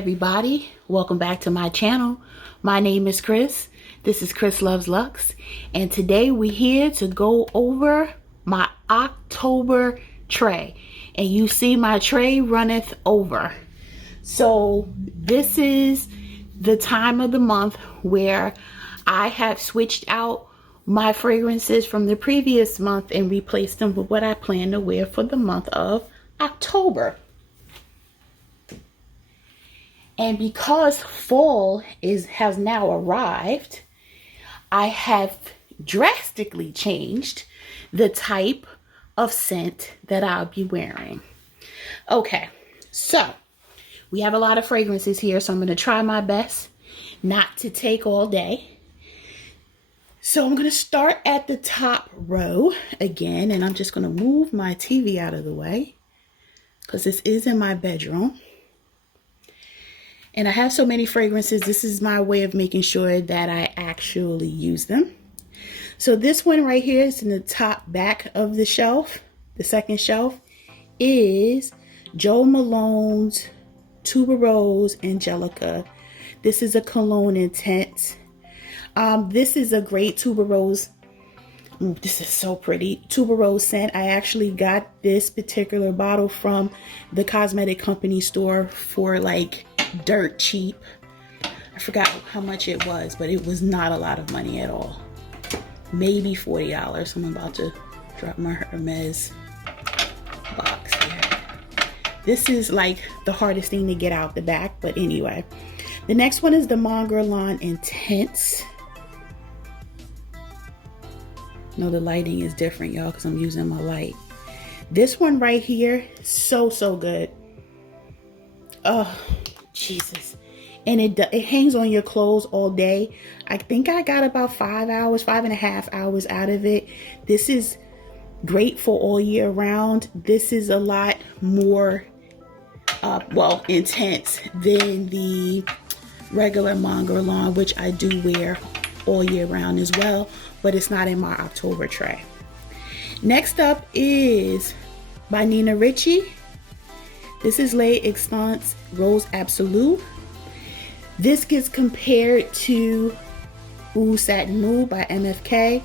everybody, welcome back to my channel. My name is Chris. This is ChrisLuvsLux, and today we're here to go over my October tray. And you see my tray runneth over. So this is the time of the month where I have switched out my fragrances from the previous month and replaced them with what I plan to wear for the month of October. And because fall has now arrived, I have drastically changed the type of scent that I'll be wearing. Okay, so we have a lot of fragrances here, so I'm going to try my best not to take all day. So I'm going to start at the top row again, and I'm just going to move my TV out of the way because this is in my bedroom. And I have so many fragrances, this is my way of making sure that I actually use them. So this one right here is in the top back of the shelf. The second shelf is Jo Malone's Tuberose Angelica. This is a cologne intense. This is a great tuberose. This is so pretty. Tuberose scent. I actually got this particular bottle from the cosmetic company store for like dirt cheap. I forgot how much it was, but it was not a lot of money at all. Maybe $40. I'm about to drop my Hermes box here. This is like the hardest thing to get out the back, but anyway. The next one is the Montguerlain Intense. No, the lighting is different, y'all, because I'm using my light. This one right here, so good. Oh, Jesus. And it hangs on your clothes all day. I think I got about 5.5 hours out of it. This is great for all year round. This is a lot more intense than the regular Montguerlain, which I do wear all year round as well, but it's not in my October tray. Next up is by Nina Ricci. This is Les Exponents Rose Absolute. This gets compared to Oud Satin Mousse by MFK.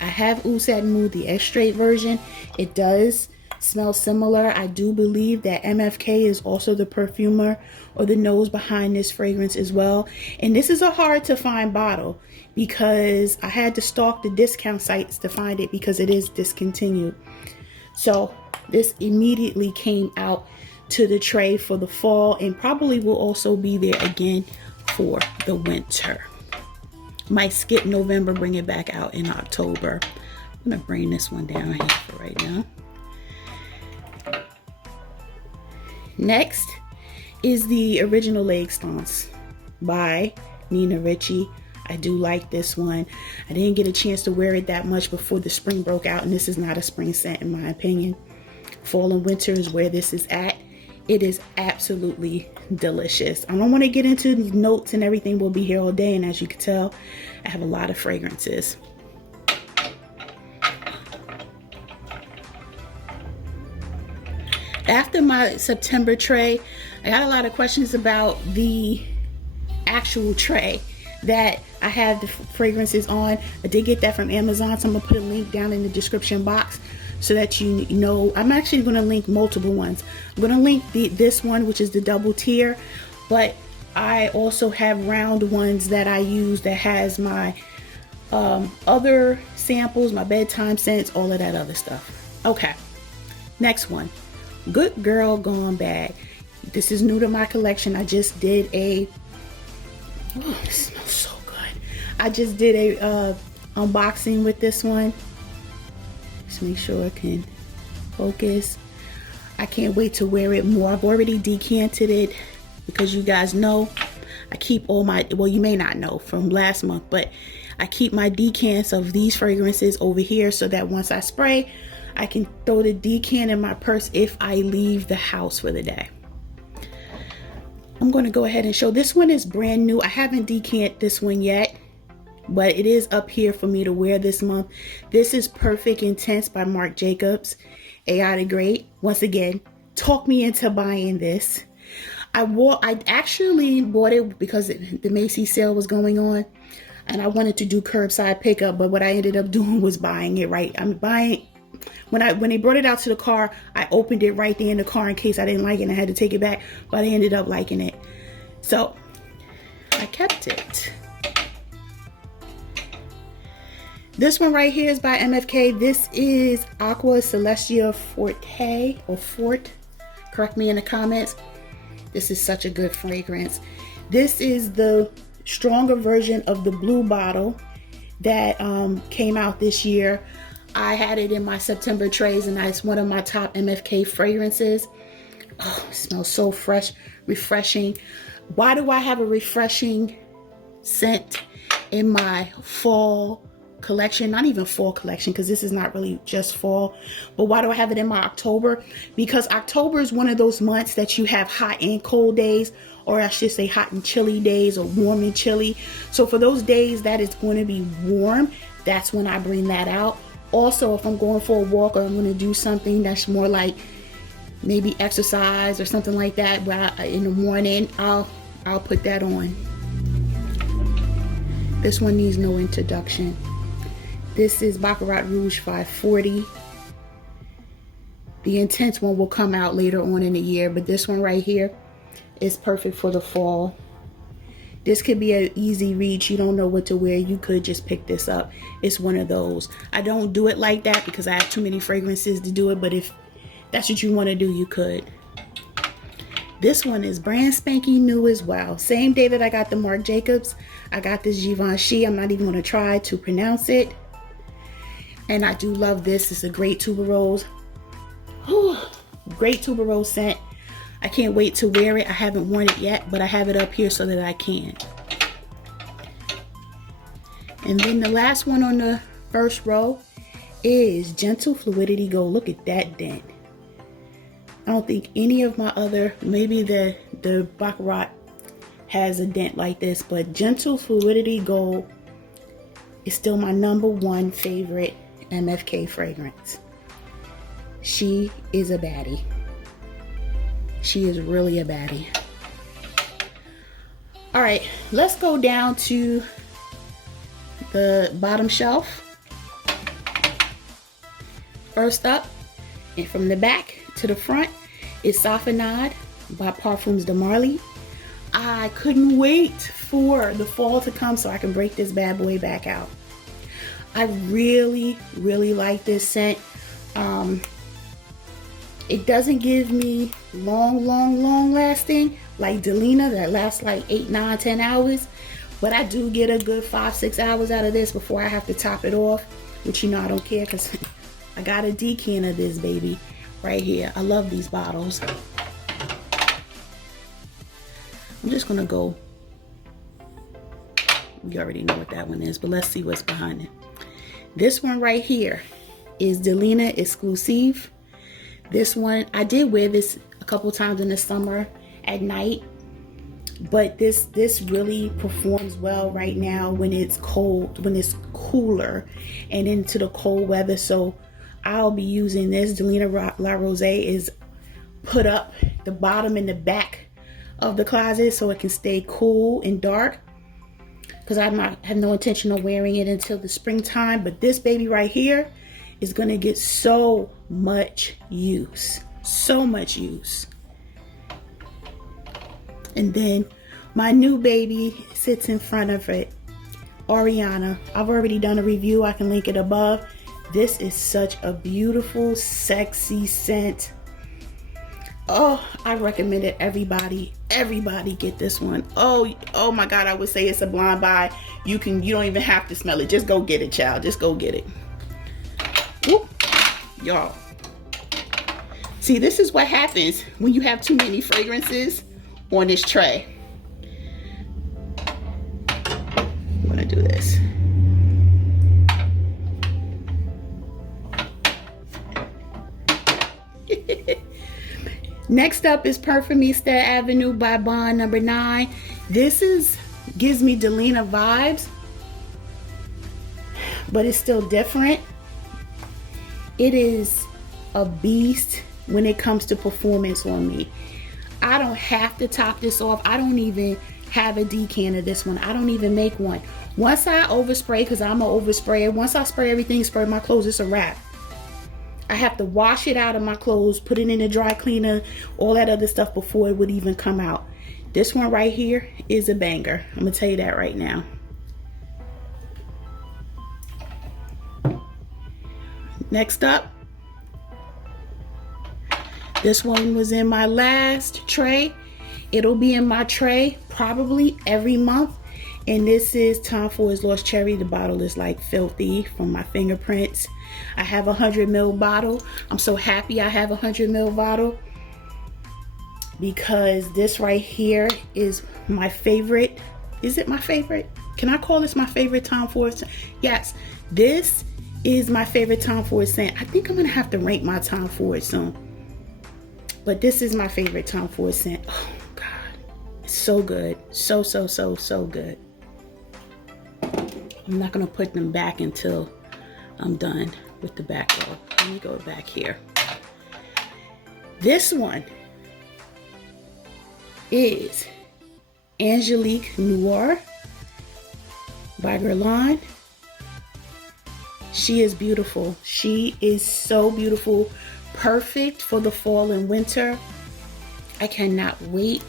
I have Oud Satin Mousse, the extrait version. It does smell similar. I do believe that MFK is also the perfumer or the nose behind this fragrance as well. And this is a hard to find bottle because I had to stalk the discount sites to find it because it is discontinued. So this immediately came out to the tray for the fall and probably will also be there again for the winter. Might skip November, bring it back out in October. I'm gonna bring this one down here for right now. Next is the original Les Exponents by Nina Ricci. I do like this one. I didn't get a chance to wear it that much before the spring broke out, and this is not a spring scent in my opinion. Fall and winter is where this is at. It is absolutely delicious. I don't want to get into the notes and everything. We'll be here all day, and as you can tell, I have a lot of fragrances. After my September tray, I got a lot of questions about the actual tray that I have the fragrances on. I did get that from Amazon, so I'm gonna put a link down in the description box so that you know. I'm actually going to link multiple ones. I'm going to link this one, which is the double tier, but I also have round ones that I use that has my other samples, my bedtime scents, all of that other stuff. Okay, next one, Good Girl Gone Bad. This is new to my collection. I just did a, oh, it smells so good. I just did a unboxing with this one. Just make sure I can focus. I can't wait to wear it more. I've already decanted it because you guys know I keep all my, well, you may not know from last month, but I keep my decants of these fragrances over here so that once I spray, I can throw the decant in my purse if I leave the house for the day. I'm going to go ahead and show. This one is brand new. I haven't decanted this one yet, but it is up here for me to wear this month. This is Perfect Intense by Marc Jacobs. AI the Great. Once again, talk me into buying this. I actually bought it because the Macy sale was going on, and I wanted to do curbside pickup, but what I ended up doing was buying it right. I'm buying, when they brought it out to the car, I opened it right there in the car in case I didn't like it and I had to take it back, but I ended up liking it. So I kept it. This one right here is by MFK. This is Aqua Celestia Forte, or Fort. Correct me in the comments. This is such a good fragrance. This is the stronger version of the blue bottle that came out this year. I had it in my September trays, and it's one of my top MFK fragrances. Oh, it smells so fresh, refreshing. Why do I have a refreshing scent in my fall collection? Not even fall collection, because this is not really just fall, but why do I have it in my October? Because October is one of those months that you have hot and cold days, or I should say hot and chilly days, or warm and chilly. So for those days that it's going to be warm, that's when I bring that out. Also, if I'm going for a walk, or I'm going to do something that's more like maybe exercise or something like that, but in the morning I'll put that on. This one needs no introduction. This is Bakarat Rouge 540. The Intense one will come out later on in the year, but this one right here is perfect for the fall. This could be an easy reach. You don't know what to wear, you could just pick this up. It's one of those. I don't do it like that because I have too many fragrances to do it, but if that's what you want to do, you could. This one is brand spanking new as well. Same day that I got the Marc Jacobs, I got this Givenchy. I'm not even going to try to pronounce it. And I do love this. It's a great tuberose. Whew, great tuberose scent. I can't wait to wear it. I haven't worn it yet, but I have it up here so that I can. And then the last one on the first row is Gentle Fluidity Gold. Look at that dent. I don't think any of my other, maybe the Baccarat has a dent like this, but Gentle Fluidity Gold is still my #1 favorite MFK fragrance. She is a baddie. She is really a baddie. All right, let's go down to the bottom shelf. First up, and from the back to the front, is Sofonad by Parfum's Demarli. I couldn't wait for the fall to come so I can break this bad boy back out. I really, really like this scent. It doesn't give me long lasting like Delina that lasts like 8, 9, 10 hours. But I do get a good 5, 6 hours out of this before I have to top it off. Which, you know, I don't care because I got a decan of this baby right here. I love these bottles. I'm just going to go. You already know what that one is, but let's see what's behind it. This one right here is Delina Exclusive. This one, I did wear this a couple times in the summer at night, but this really performs well right now when it's cold, when it's cooler and into the cold weather. So I'll be using this. Delina La Rose is put up the bottom and the back of the closet so it can stay cool and dark, because I have no intention of wearing it until the springtime. But this baby right here is going to get so much use. So much use. And then my new baby sits in front of it. Oriana. I've already done a review. I can link it above. This is such a beautiful, sexy scent. Oh, I recommend it. Everybody get this one. Oh my God, I would say it's a blind buy. You don't even have to smell it. Just go get it, child. Just go get it. Whoop. Y'all. See, this is what happens when you have too many fragrances on this tray. I'm gonna do this. Next up is Perfumista Avenue by Bond number 9. This gives me Delina vibes, but it's still different. It is a beast when it comes to performance on me. I don't have to top this off. I don't even have a decant of this one. I don't even make one. Once I overspray, because I'm an oversprayer, once I spray everything, spray my clothes, it's a wrap. I have to wash it out of my clothes, put it in the dry cleaner, all that other stuff before it would even come out. This one right here is a banger. I'm gonna tell you that right now. Next up, this one was in my last tray. It'll be in my tray probably every month. And this is Tom Ford's Lost Cherry. The bottle is like filthy from my fingerprints. I have a 100ml bottle. I'm so happy I have a 100ml bottle because this right here is my favorite. Is it my favorite? Can I call this my favorite Tom Ford scent? Yes, this is my favorite Tom Ford scent. I think I'm gonna have to rank my Tom Ford soon. But this is my favorite Tom Ford scent. Oh God, it's so good. So good. I'm not gonna put them back until I'm done with the back row. Let me go back here. This one is Angelique Noir by Guerlain. She is beautiful. She is so beautiful. Perfect for the fall and winter. I cannot wait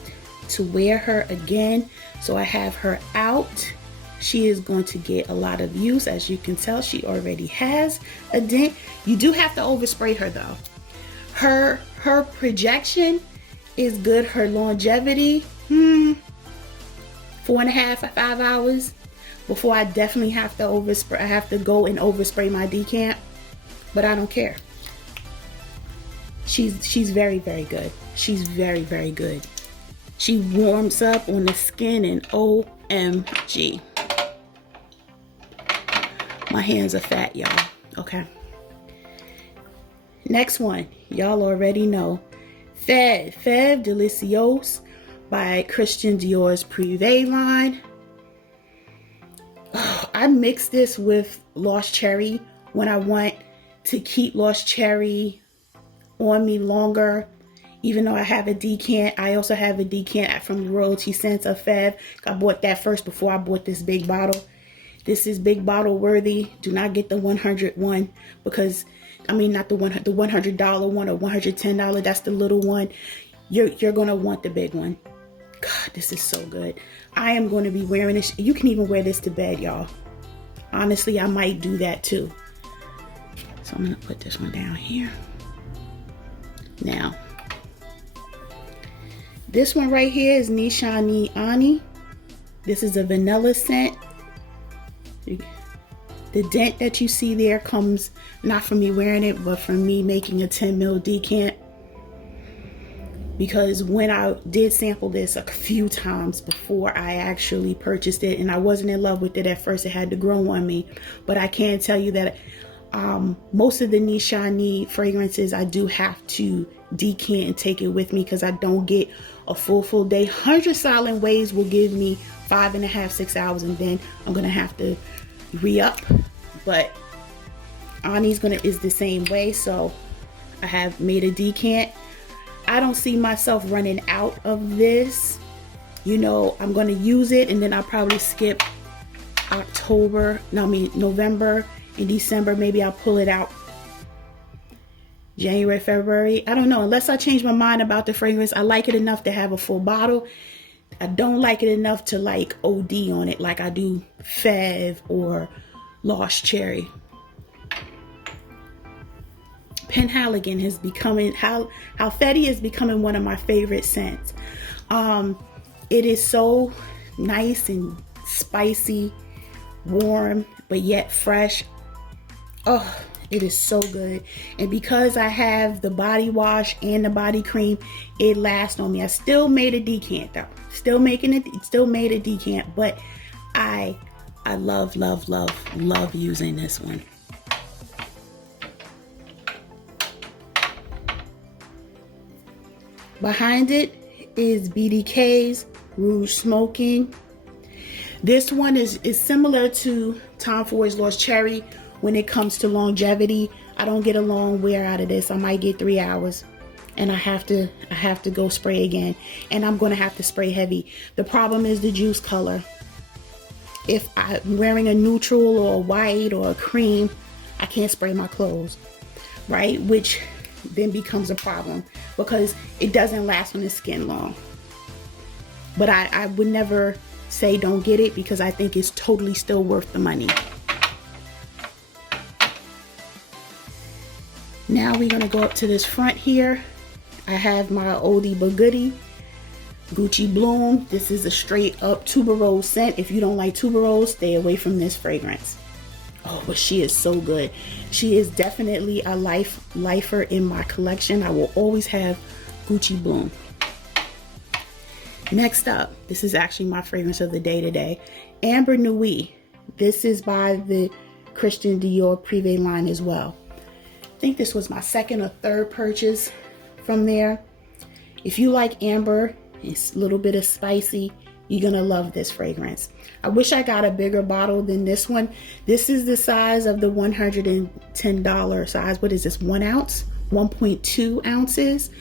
to wear her again. So I have her out. She is going to get a lot of use. As you can tell, she already has a dent. You do have to overspray her though. Her projection is good. Her longevity, 4.5 or 5 hours before I definitely have to overspray. I have to go and overspray my decant, but I don't care. She's very good. She's very good. She warms up on the skin and OMG. My hands are fat, y'all. Okay. Next one, y'all already know. Fève Deliciose by Christian Dior's Privé line. Oh, I mix this with Lost Cherry when I want to keep Lost Cherry on me longer. Even though I have a decant, I also have a decant from the Royalty Scents of Fève. I bought that first before I bought this big bottle. This is big bottle worthy. Do not get the 100 one because, I mean, not the $100 one or $110. That's the little one. You're gonna want the big one. God, this is so good. I am going to be wearing this. You can even wear this to bed, y'all. Honestly, I might do that too. So I'm gonna put this one down here. Now, this one right here is Nishani Ani. This is a vanilla scent. The dent that you see there comes not from me wearing it, but from me making a 10ml decant. Because when I did sample this a few times before I actually purchased it, and I wasn't in love with it at first, it had to grow on me. But I can tell you that most of the Nishani fragrances, I do have to decant and take it with me because I don't get a full day. 100 Silent Waves will give me 5.5, 6 hours, and then I'm gonna have to re-up. But Ani's is the same way, so I have made a decant. I don't see myself running out of this. You know, I'm gonna use it and then I'll probably skip November and December. Maybe I'll pull it out January, February. I don't know, unless I change my mind about the fragrance. I like it enough to have a full bottle. I don't like it enough to like OD on it like I do Fève or Lost Cherry. Penhaligon is becoming, how Fetty is becoming one of my favorite scents. It is so nice and spicy, warm, but yet fresh. Oh, it is so good. And because I have the body wash and the body cream, it lasts on me. I still made a decant though. Still made a decant, but I love using this one. Behind it is BDK's Rouge Smoking. This one is similar to Tom Ford's Lost Cherry when it comes to longevity. I don't get a long wear out of this. I might get 3 hours and I have to go spray again, and I'm going to have to spray heavy. The problem is the juice color. If I'm wearing a neutral or a white or a cream, I can't spray my clothes, right? Which then becomes a problem because it doesn't last on the skin long. But I would never say don't get it, because I think it's totally still worth the money. Now we're going to go up to this front here. I have my oldie but goodie Gucci Bloom. This is a straight up tuberose scent. If you don't like tuberose, stay away from this fragrance. Oh, but she is so good. She is definitely a lifer in my collection. I will always have Gucci Bloom. Next up, this is actually my fragrance of the day today, Amber Nuit. This is by the Christian Dior Privé line as well. I think this was my second or third purchase from there. If you like amber, it's a little bit of spicy, you're gonna love this fragrance. I wish I got a bigger bottle than this one. This is the size of the $110 size. What is this, 1 ounce? 1.2 ounces.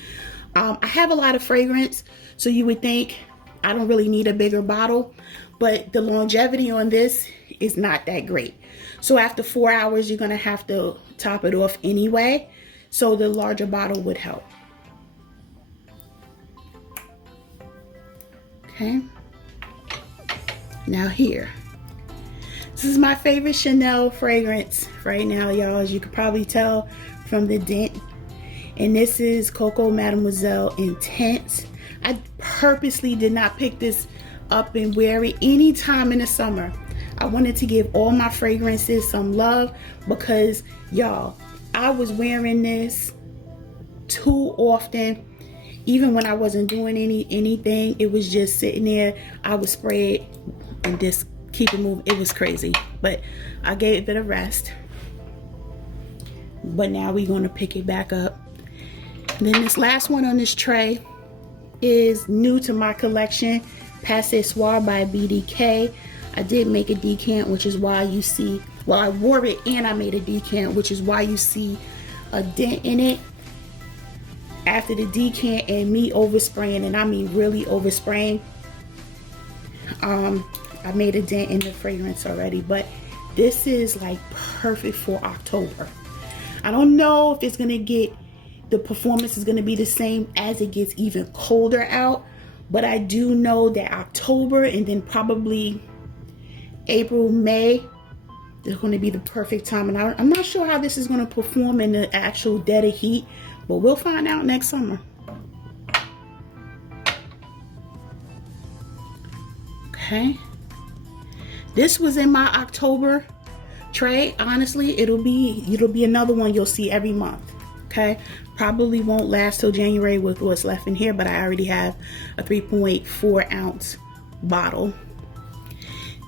I have a lot of fragrance, so you would think I don't really need a bigger bottle, but the longevity on this is not that great. So after 4 hours, you're gonna have to top it off anyway. So the larger bottle would help. Okay. Now here. This is my favorite Chanel fragrance right now, y'all, as you could probably tell from the dent. And this is Coco Mademoiselle Intense. I purposely did not pick this up and wear it any time in the summer. I wanted to give all my fragrances some love because, y'all, I was wearing this too often. Even when I wasn't doing anything, it was just sitting there. I would spray it and just keep it moving. It was crazy, but I gave it a rest. But now we're going to pick it back up. And then this last one on this tray is new to my collection, Passé Soir by BDK. I did make a decant, which is why you see, well, I wore it and I made a decant, which is why you see a dent in it. After the decant and me overspraying, and I mean really overspraying, I made a dent in the fragrance already. But this is like perfect for October. I don't know if it's gonna get, the performance is gonna be the same as it gets even colder out, but I do know that October and then probably April, May is going to be the perfect time. And I'm not sure how this is going to perform in the actual dead of heat, but we'll find out next summer. Okay. This was in my October tray. Honestly, it'll be another one you'll see every month. Okay. Probably won't last till January with what's left in here, but I already have a 3.4 ounce bottle.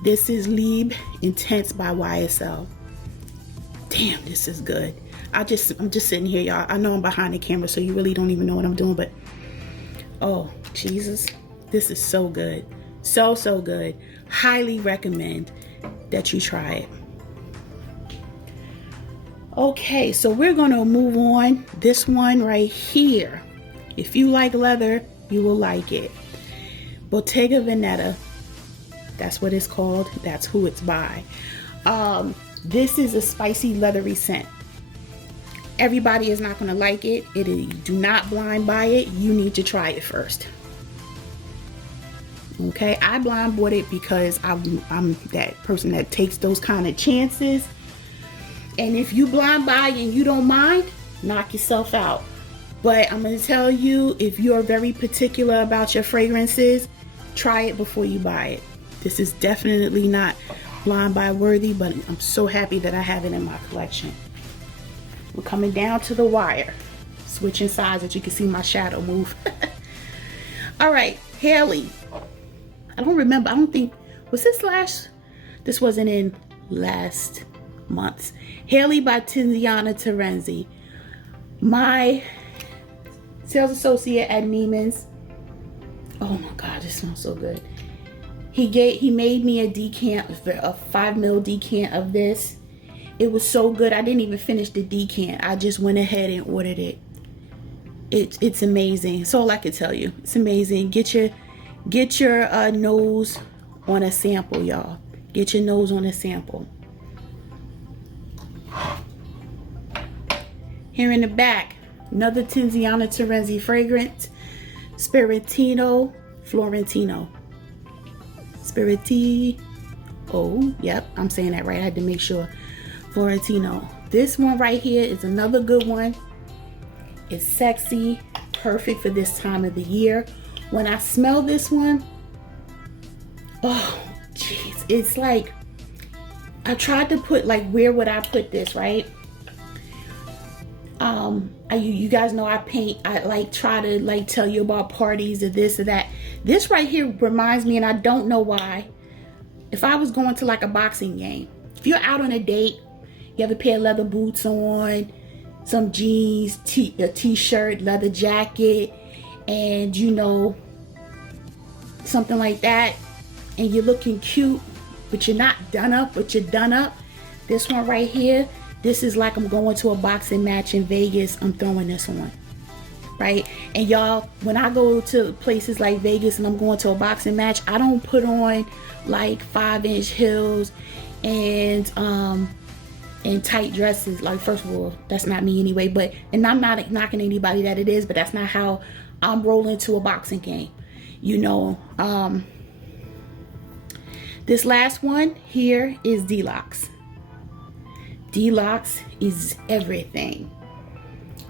This is Lib Intense by YSL. Damn, this is good. I'm just sitting here, y'all. I know I'm behind the camera, so you really don't even know what I'm doing, but oh, Jesus. This is so good. So good. Highly recommend that you try it. Okay, so we're gonna move on. This one right here. If you like leather, you will like it. Bottega Veneta. That's what it's called. That's who it's by. This is a spicy leathery scent. Everybody is not going to like it. Do not blind buy it. You need to try it first. Okay, I blind bought it because I'm that person that takes those kind of chances. And if you blind buy and you don't mind, knock yourself out. But I'm going to tell you, if you're very particular about your fragrances, try it before you buy it. This is definitely not blind buy worthy, but I'm so happy that I have it in my collection. We're coming down to the wire. Switching sides that you can see my shadow move. All right, Haley. I don't remember. I don't think, was this last? This wasn't in last month's. Haley by Tiziana Terenzi. My sales associate at Neiman's. Oh my God, this smells so good. He made me a decant, a 5 ml decant of this. It was so good. I didn't even finish the decant. I just went ahead and ordered it. It's amazing. That's all I can tell you. It's amazing. Get your nose on a sample, y'all. Get your nose on a sample. Here in the back, another Tiziana Terenzi fragrance, Spiritino Florentino. Oh, yep, I'm saying that right. I had to make sure. Florentino. This one right here is another good one. It's sexy, perfect for this time of the year. When I smell this one, oh, jeez, it's like, I tried to put, like, where would I put this, right? You guys know I paint. I like try to like tell you about parties or this or that. This right here reminds me, and I don't know why, if I was going to like a boxing game. If you're out on a date, you have a pair of leather boots on, some jeans, a t-shirt, leather jacket, and you know, something like that, and you're looking cute, but you're not done up, but you're done up. This one right here, this is like I'm going to a boxing match in Vegas. I'm throwing this on, right? And y'all, when I go to places like Vegas and I'm going to a boxing match, I don't put on like 5-inch heels and tight dresses. Like, first of all, that's not me anyway, but, and I'm not knocking anybody that it is, but that's not how I'm rolling to a boxing game, you know. This last one here is Lux. Lux is everything.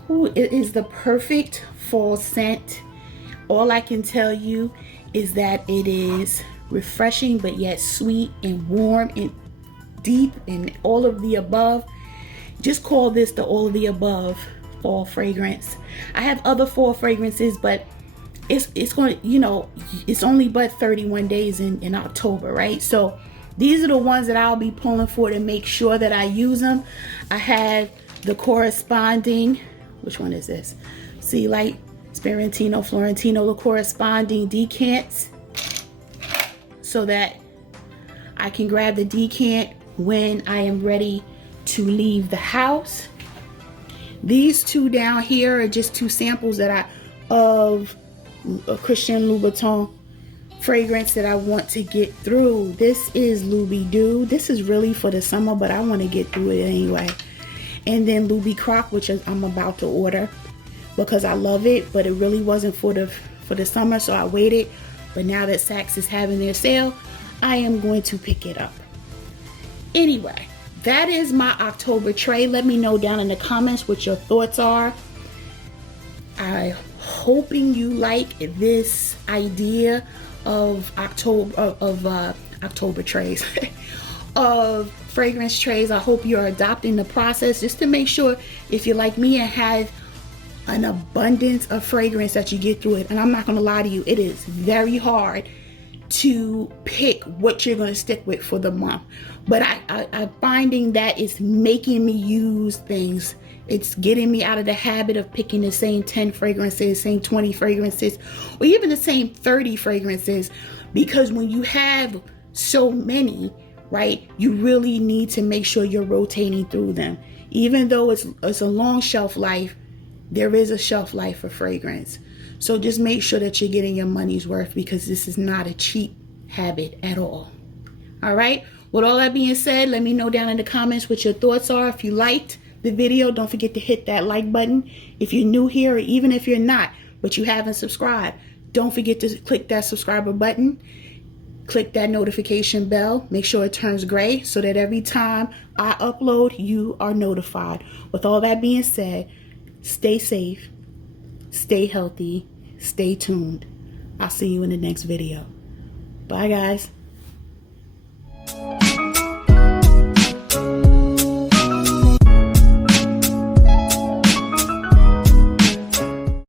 Ooh, it is the perfect fall scent. All I can tell you is that it is refreshing, but yet sweet and warm and deep and all of the above. Just call this the all of the above fall fragrance. I have other fall fragrances, but it's going to, you know, it's only but 31 days in October, right? So these are the ones that I'll be pulling for to make sure that I use them. I have the corresponding, which one is this? See, like Spiritino Florentino, the corresponding decants, so that I can grab the decant when I am ready to leave the house. These two down here are just two samples that of a Christian Louboutin fragrance that I want to get through. This is Luby Doo. This is really for the summer, but I want to get through it anyway. And then Luby Croc, which I'm about to order because I love it, but it really wasn't for the summer, so I waited. But now that Saks is having their sale, I am going to pick it up. Anyway, that is my October tray. Let me know down in the comments what your thoughts are. I'm hoping you like this idea of October trays of fragrance trays. I hope you're adopting the process just to make sure, if you're like me and have an abundance of fragrance, that you get through it. And I'm not gonna lie to you, it is very hard to pick what you're gonna stick with for the month, but I'm finding that it's making me use things. It's getting me out of the habit of picking the same 10 fragrances, same 20 fragrances, or even the same 30 fragrances, because when you have so many, right, you really need to make sure you're rotating through them. Even though it's a long shelf life, there is a shelf life for fragrance. So just make sure that you're getting your money's worth, because this is not a cheap habit at all. All right, with all that being said, let me know down in the comments what your thoughts are. If you liked the video, don't forget to hit that like button. If you're new here, or even if you're not, but you haven't subscribed, don't forget to click that subscriber button. Click that notification bell. Make sure it turns gray so that every time I upload, you are notified. With all that being said, stay safe, stay healthy, stay tuned. I'll see you in the next video. Bye, guys.